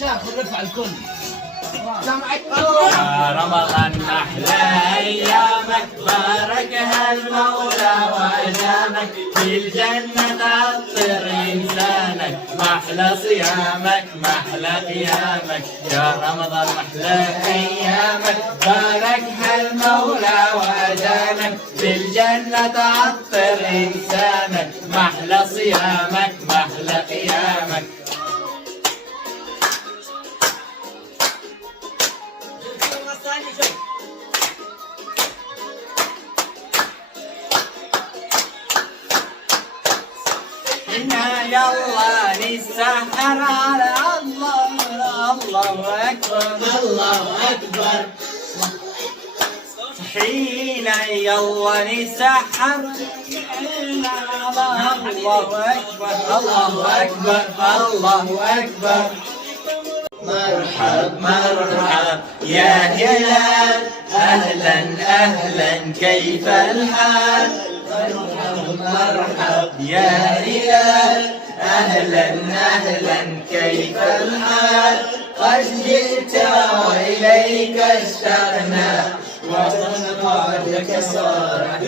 شاف رفع الكل. رمضان أحلى أيامك، باركها المولى وأدامك، في الجنة عطر إنسانك، محلى صيامك محلى قيامك، يا رمضان محلى أيامك، باركها المولى وأدامك، في الجنة عطر إنسانك، محلى صيامك محلى قيامك. إنا يلا نسهر على الله، الله أكبر الله أكبر. حينا يلا نسحر على الله أكبر الله أكبر الله أكبر. مرحب مرحب يا هلال، أهلا أهلا كيف الحال؟ مرحب مرحب يا هلال، أهلا أهلا كيف الحال؟ قد جئت وإليك اشتقنا، وطنك صار